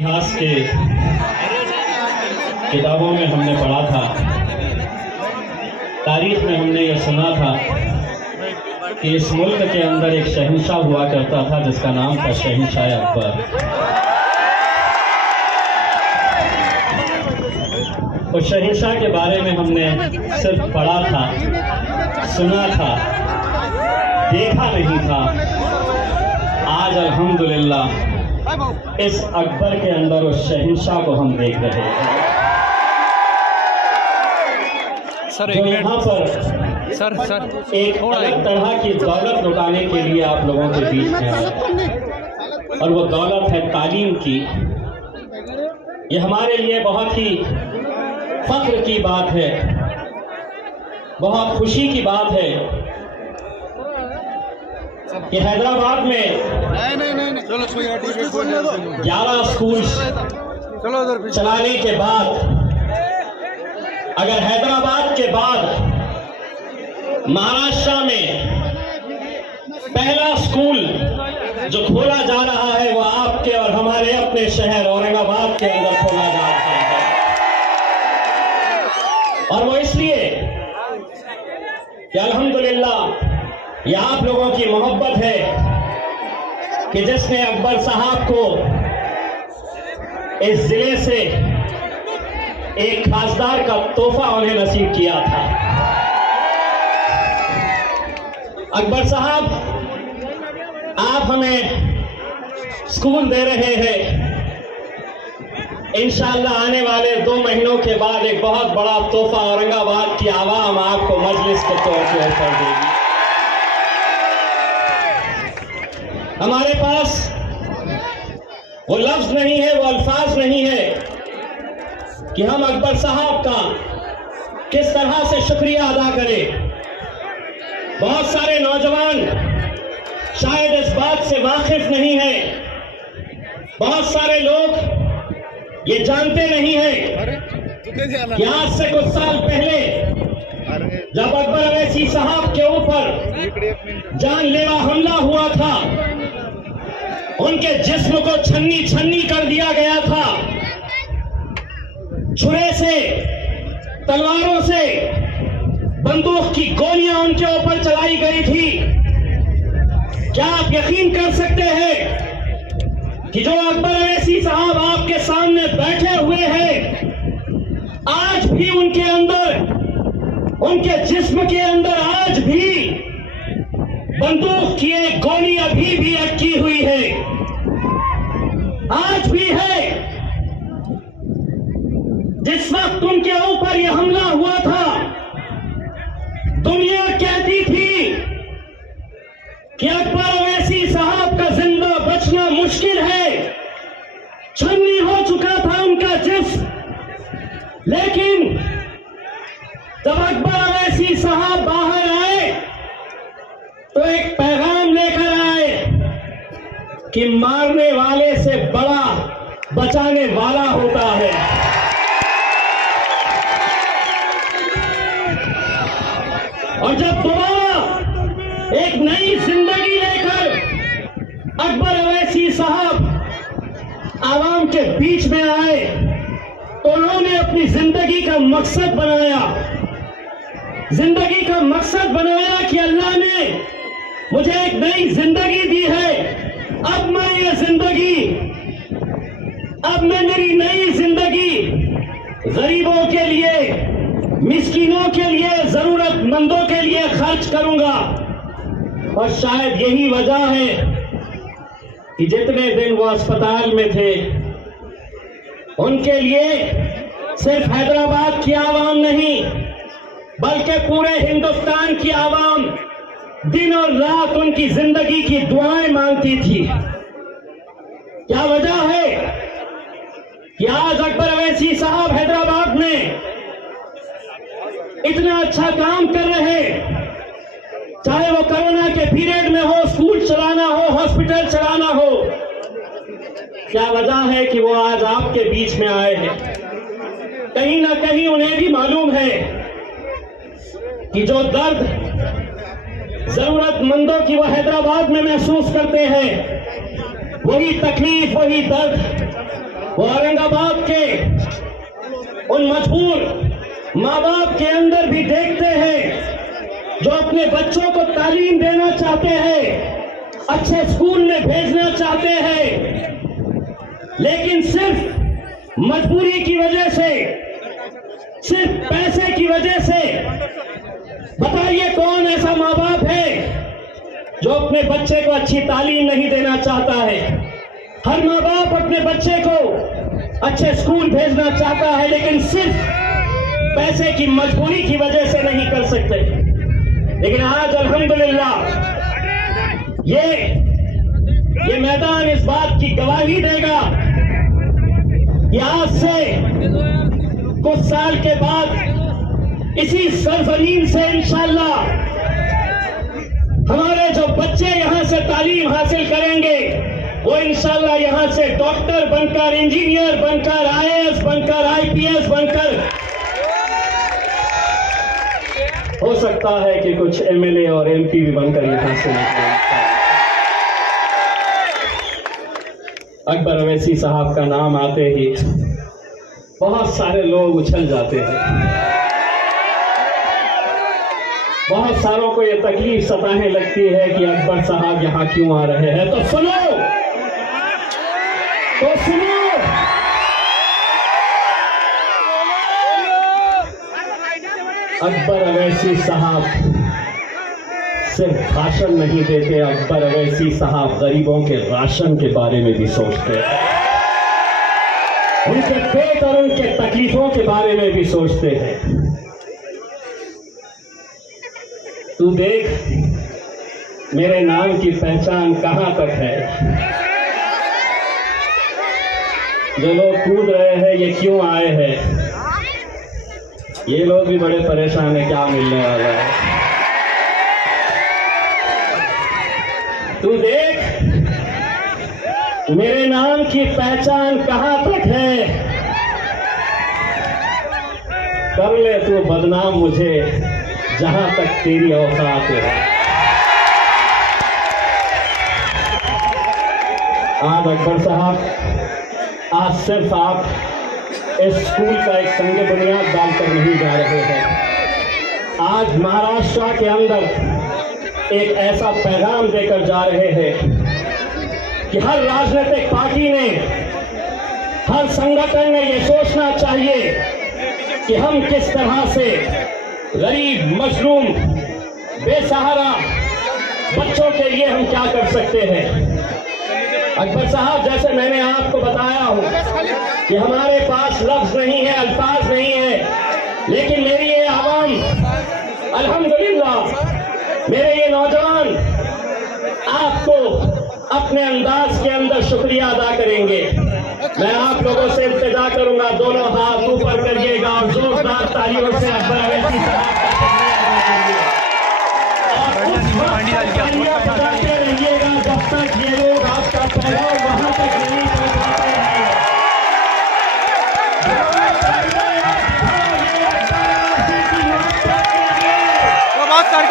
इतिहास के किताबों में हमने पढ़ा था, तारीख में हमने यह सुना था कि इस मुल्क के अंदर एक शहंशाह हुआ करता था जिसका नाम था शहंशाह अकबर। उस शहंशाह के बारे में हमने सिर्फ पढ़ा था, सुना था, देखा नहीं था। आज अल्हम्दुलिल्लाह इस अकबर के अंदर उस शहंशाह को हम देख रहे हैं जो यहाँ पर एक अलग तरह की दौलत लुटाने के लिए आप लोगों के बीच में है, और वो दौलत है तालीम की। ये हमारे लिए बहुत ही फख्र की बात है, बहुत खुशी की बात है कि हैदराबाद में 11 स्कूल चलाने के बाद, अगर हैदराबाद के बाद महाराष्ट्र में पहला स्कूल जो खोला जा रहा है वो आपके और हमारे अपने शहर औरंगाबाद के अंदर खोला जा रहा है। और वो इसलिए कि अल्हम्दुलिल्लाह ये आप लोगों की मोहब्बत है कि जिसने अकबर साहब को इस जिले से एक खासदार का तोहफा उन्हें नसीब किया था। अकबर साहब, आप हमें स्कूल दे रहे हैं। इंशाअल्लाह आने वाले 2 महीनों के बाद एक बहुत बड़ा तोहफा औरंगाबाद की आवाम आपको मजलिस के तौर पे ऑफर देगी। हमारे पास वो लफ्ज नहीं है, वो अल्फाज नहीं है कि हम अकबर साहब का किस तरह से शुक्रिया अदा करें। बहुत सारे नौजवान शायद इस बात से वाकिफ नहीं है, बहुत सारे लोग ये जानते नहीं हैं कि आज से कुछ साल पहले जब अकबर अवैसी साहब के ऊपर जानलेवा हमला हुआ था, उनके जिस्म को छन्नी छन्नी कर दिया गया था, छुरे से, तलवारों से, बंदूक की गोलियां उनके ऊपर चलाई गई थी। क्या आप यकीन कर सकते हैं कि जो अकबर अवैसी साहब आपके सामने बैठे हुए हैं, आज भी उनके अंदर, उनके जिस्म के अंदर आज भी बंदूक की एक गोली अभी भी अटकी हुई है, आज भी है। जिस वक्त उनके ऊपर यह हमला हुआ था, दुनिया कहती थी कि अकबर अवैसी साहब का जिंदा बचना मुश्किल है, छन्नी हो चुका था उनका जिस्म। लेकिन जब अकबर अवैसी साहब बाहर आए तो एक पैगाम लेकर आए कि मारने वाले से बड़ा बचाने वाला होता है। और जब दोबारा एक नई जिंदगी लेकर अकबर अवैसी साहब आवाम के बीच में आए तो उन्होंने अपनी जिंदगी का मकसद बनाया, जिंदगी का मकसद बनाया कि अल्लाह ने मुझे एक नई जिंदगी दी है। अब मैं ये जिंदगी, अब मैं मेरी नई जिंदगी गरीबों के लिए, मिस्कीनों के लिए, जरूरतमंदों के लिए खर्च करूंगा। और शायद यही वजह है कि जितने दिन वो अस्पताल में थे, उनके लिए सिर्फ हैदराबाद की आवाम नहीं बल्कि पूरे हिंदुस्तान की आवाम दिन और रात उनकी जिंदगी की दुआएं मांगती थी। क्या वजह है कि आज अकबर अवैसी साहब हैदराबाद में इतना अच्छा काम कर रहे हैं, चाहे वो कोरोना के पीरियड में हो, स्कूल चलाना हो, हॉस्पिटल चलाना हो। क्या वजह है कि वो आज आपके बीच में आए हैं? कहीं ना कहीं उन्हें भी मालूम है कि जो दर्द जरूरतमंदों की वो हैदराबाद में महसूस करते हैं, वही तकलीफ, वही दर्द वो औरंगाबाद के उन मजबूर माँ बाप के अंदर भी देखते हैं जो अपने बच्चों को तालीम देना चाहते हैं, अच्छे स्कूल में भेजना चाहते हैं, लेकिन सिर्फ मजबूरी की वजह से, सिर्फ पैसे की वजह से। बताइए कौन ऐसा माँ बाप है जो अपने बच्चे को अच्छी तालीम नहीं देना चाहता है? हर माँ बाप अपने बच्चे को अच्छे स्कूल भेजना चाहता है, लेकिन सिर्फ पैसे की मजबूरी की वजह से नहीं कर सकते। लेकिन आज अल्हम्दुलिल्लाह ये मैदान इस बात की गवाही देगा कि आज से कुछ साल के बाद इसी सरजमीन से इंशाअल्लाह हमारे जो बच्चे यहां से तालीम हासिल करेंगे वो इंशाअल्लाह यहां से डॉक्टर बनकर, इंजीनियर बनकर, आईएएस बनकर, आईपीएस बनकर, हो सकता है कि कुछ एमएलए और एमपी भी बनकर यहां से निकले। अकबर अवैसी साहब का नाम आते ही बहुत सारे लोग उछल जाते हैं, बहुत सारों को यह तकलीफ सताने लगती है कि अकबर साहब यहां क्यों आ रहे हैं। तो सुनो, अकबर अवैसी साहब सिर्फ भाषण नहीं देते, अकबर अवैसी साहब गरीबों के राशन के बारे में भी सोचते हैं, उनके पेट और उनके तकलीफों के बारे में भी सोचते हैं। तू देख मेरे नाम की पहचान कहां तक है। जो लोग कूद रहे हैं ये क्यों आए हैं? ये लोग भी बड़े परेशान है, क्या मिलने वाला है। तू देख मेरे नाम की पहचान कहां तक है। कर ले तू बदनाम मुझे जहां तक तेरी औकात है। आज अकबर साहब, आज सिर्फ आप इस स्कूल का एक संग बुनियाद डालकर नहीं जा रहे हैं, आज महाराष्ट्र के अंदर एक ऐसा पैगाम देकर जा रहे हैं कि हर राजनीतिक पार्टी ने, हर संगठन ने यह सोचना चाहिए कि हम किस तरह से गरीब, मजलूम, बेसहारा बच्चों के लिए हम क्या कर सकते हैं। अकबर साहब, जैसे मैंने आपको बताया हूं कि हमारे पास लफ्ज नहीं है, अल्फाज नहीं है, लेकिन मेरी ये आवाम, अल्हम्दुलिल्लाह मेरे ये नौजवान आपको अपने अंदाज के अंदर शुक्रिया अदा करेंगे। मैं आप लोगों से इल्तिजा करूंगा, दोनों हाथ ऊपर करिएगा और जोरदार तालियों से अकबर अवैसी साहब बताते रहिएगा जब तक ये लोग आपका पैगाम वहां तक नहीं पहुंचाते हैं। बात कर